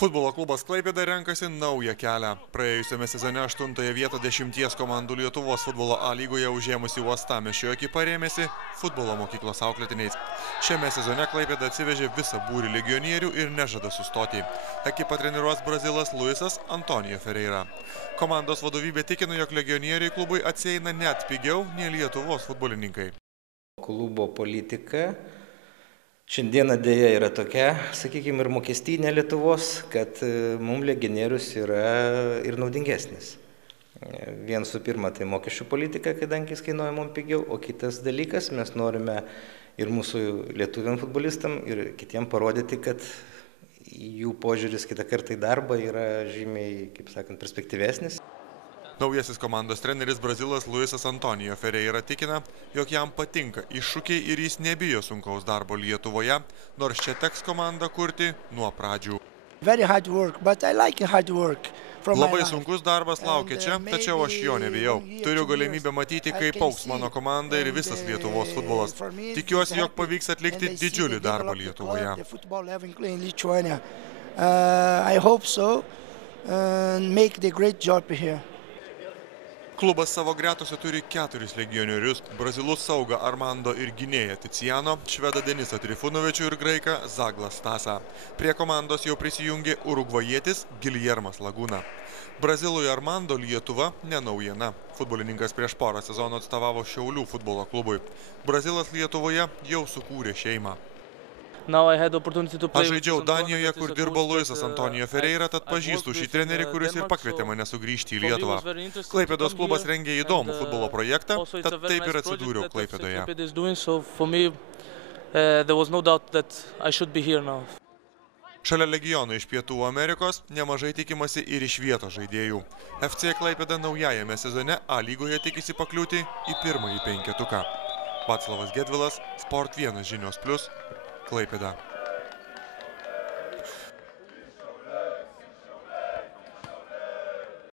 Futbolo klubas Klaipėda renkasi naują kelią. Praėjusiame sezone 8-ąją vietą 10 komandų Lietuvos futbolo A lygoje užėmusi Uostamiesčio ekipą rėmėsi futbolo mokyklos auklėtiniais. Šiame sezone Klaipėda atsivežė visą būrį legionierių ir nežada sustoti. Ekipą treniruos brazilas Luisas Antonijo Ferreira. Komandos vadovybė tikino, jog legionieriai klubui atsieina net pigiau nei Lietuvos futbolininkai. Klubo politika šiandieną dėja yra tokia, sakykime, ir mokestinė Lietuvos, kad mums legionierius yra ir naudingesnis. Visų pirma, tai mokesčių politika, kadangi jis kainuoja mums pigiau, o kitas dalykas, mes norime ir mūsų lietuviam futbolistam ir kitiem parodyti, kad jų požiūris kitą kartą į darbą yra žymiai, kaip sakant, perspektyvesnis. Naujasis komandos treneris brazilas Luisas Antonijo Ferreira tikina, jog jam patinka iššūkiai ir jis nebijo sunkaus darbo Lietuvoje, nors čia teks komandą kurti nuo pradžių. Labai sunkus darbas laukia čia, tačiau aš jo nebijau. Turiu galimybę matyti, kaip augs mano komanda ir visas Lietuvos futbolas. Tikiuosi, jog pavyks atlikti didžiulį darbą Lietuvoje. Klubas savo gretose turi 4 legionierius – brazilus saugą Armando ir gynėją Ticiano, švedą Denisą Trifunovičių ir graiką Zaglą Stasą. Prie komandos jau prisijungė urugvajietis Giljermas Lagūna. Brazilui Armando Lietuva ne naujiena. Futbolininkas prieš porą sezonų atstovavo Šiaulių futbolo klubui. Brazilas Lietuvoje jau sukūrė šeimą. Aš žaidžiau Danijoje, kur dirbo Luisas Antonijo Ferreira, tad pažįstu šį trenerį, kuris ir pakvietė mane sugrįžti į Lietuvą. Klaipėdos klubas rengė įdomų futbolo projektą, tad taip ir atsidūriau Klaipėdoje. Šalia legionų iš Pietų Amerikos nemažai tikimasi ir iš vietos žaidėjų. FC Klaipėda naujajame sezone A lygoje tikisi pakliūti į pirmąjį penketuką. Vaclavas Gedvilas, Sport 1 žinios plius, Klaipėda.